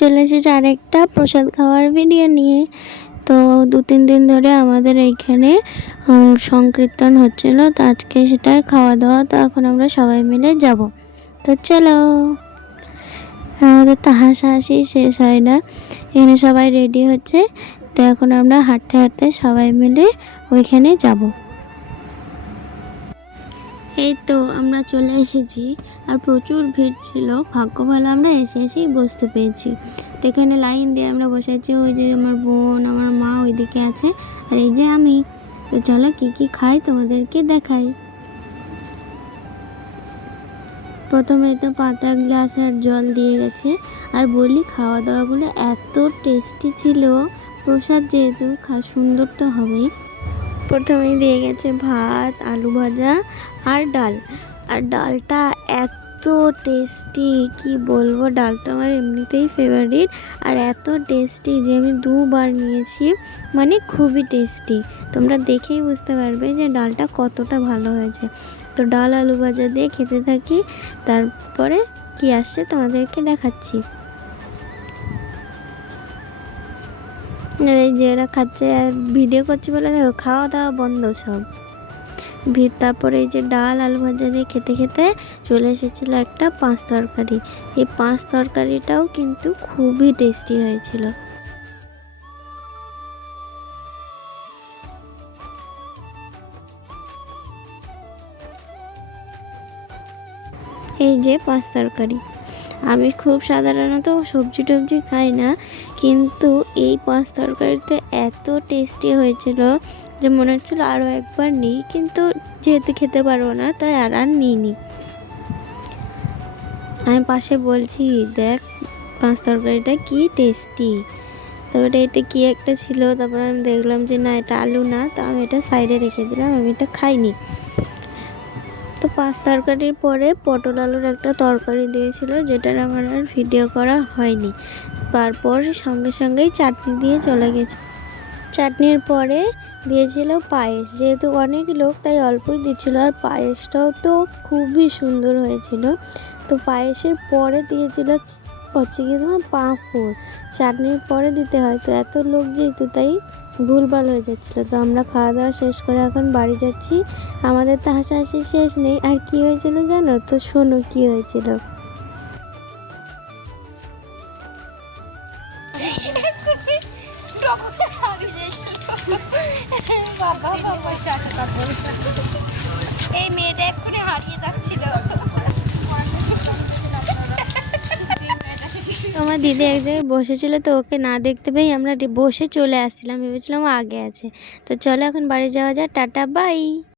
চলে এসেছি আরেকটা প্রসাদ খাওয়ার ভিডিও নিয়ে। তো 2-3 দিন ধরে আমাদের এইখানে সংকীর্তন হচ্ছিল, তো আজকে সেটার খাওয়া দাওয়া। তো এখন আমরা সবাই মিলে যাব। তো চলো, আমাদের তো হাসাহাসি শেষ হয় না। এখানে সবাই রেডি হচ্ছে, তো এখন আমরা হাঁটতে হাঁটতে সবাই মিলে ওইখানে যাব। এই তো আমরা চলে এসেছি, আর প্রচুর ভিড় ছিল। ভাগ্য ভালো আমরা এসেই বসতে পেরেছি। তো এখানে লাইন দিয়ে আমরা বসে আছি। ওই যে আমার বোন, আমার মা ওইদিকে আছে, আর এই যে আমি। তো চলো কি কি খাই তোমাদেরকে দেখাই। প্রথমে তো পাতা গ্লাস আর জল দিয়ে গেছে, আর বলি খাওয়া দাওয়াগুলো এত টেস্টি ছিল। প্রসাদ যেহেতু সুন্দর তো হবেই। প্রথমেই দিয়ে গেছে ভাত, আলু ভাজা আর ডাল। আর ডালটা এত টেস্টি, কি বলবো, ডালটা আমার এমনিতেই ফেভারিট। আর এত টেস্টি যে আমি 2বার নিয়েছি, মানে খুবই টেস্টি। তোমরা দেখেই বুঝতে পারবে যে ডালটা কতটা ভালো হয়েছে। তো ডাল আলু ভাজা দিয়ে খেতে থাকি, তারপরে কি আসছে তোমাদেরকে দেখাচ্ছি। এই যে এরা খাচ্ছে আর ভিডিও করছে বলে দেখো খাওয়া দাওয়া বন্ধ সব। তারপরে এই যে ডাল আলু ভাজা দিয়ে খেতে খেতে চলে এসেছিল একটা পাঁচ তরকারি। এই পাঁচ তরকারিটাও কিন্তু খুবই টেস্টি হয়েছিল। এই যে পাঁচ তরকারি। আমি খুব সাধারণত সবজি টবজি খাই না, কিন্তু এই পাঁচ তরকারিতে এত টেস্টি হয়েছিল যে মনে হচ্ছিল আরও একবার নিই, কিন্তু যেহেতু খেতে পারবো না তাই আর নিইনি। আমি পাশে বলছি দেখ পাঁচ তরকারিটা কি টেস্টি। তারপরে এটা কি একটা ছিল, তারপরে আমি দেখলাম যে না এটা আলু না, তো আমি এটা সাইডে রেখে দিলাম, আমি এটা খাইনি। তো পাঁচ তরকারির পরে পটল আলুর একটা তরকারি দিয়েছিল, যেটার আমার আর ভিডিও করা হয়নি। তারপর সঙ্গে সঙ্গেই চাটনি দিয়ে চলে গেছে। চাটনির পরে দিয়েছিল পায়েস, যেহেতু অনেক লোক তাই অল্পই দিচ্ছিল, আর পায়েসটাও তো খুবই সুন্দর হয়েছিল। তো পায়েসের পরে দিয়েছিল হচ্ছে কি তোমার পাঁপড়। চাটনির পরে দিতে হয়, তো এত লোক যেহেতু তাই ভুলভাল হয়ে যাচ্ছিলো। তো আমরা খাওয়া দাওয়া শেষ করে এখন বাড়ি যাচ্ছি। আমাদের তো হাসাহাসি শেষ নেই। আর কি হয়েছিল জানো তো? শোনো কি হয়েছিল। এই মেয়েটা এক্ষুনি হারিয়ে যাচ্ছিল। আমার দিদি এক জায়গায় বসেছিল, তো ওকে না দেখতে পেয়ে আমরা বসে চলে আসছিলাম, ভেবেছিলাম ও আগে আছে। তো চলো এখন বাড়ি যাওয়া যাক। Tata bye.